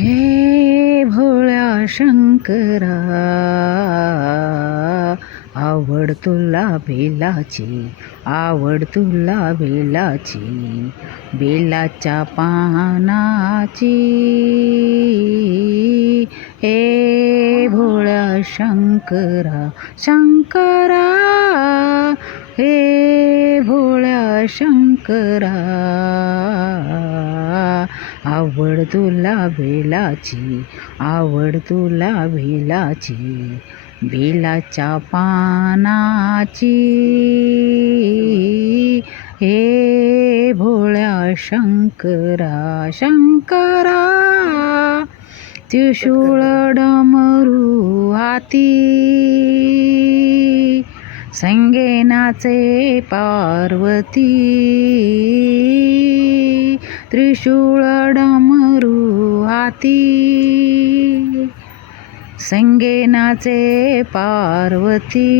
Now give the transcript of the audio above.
हे भोळ्या शंकरा, आवड तुला बेलाची, आवड तुला बेलाची, बेलाच्या पानाची. हे भोळ्या शंकरा, शंकरा, हे भोळ्या शंकरा, आवड तुला बेलाची, आवड तुला बेलाची, बेलाच्या पानाची. हे भोळ्या शंकरा, शंकरा, त्रिशूळ डमरू हाती, संगे नाचे पार्वती. त्रिशूळ डमरू हाती, संगे नाचे पार्वती.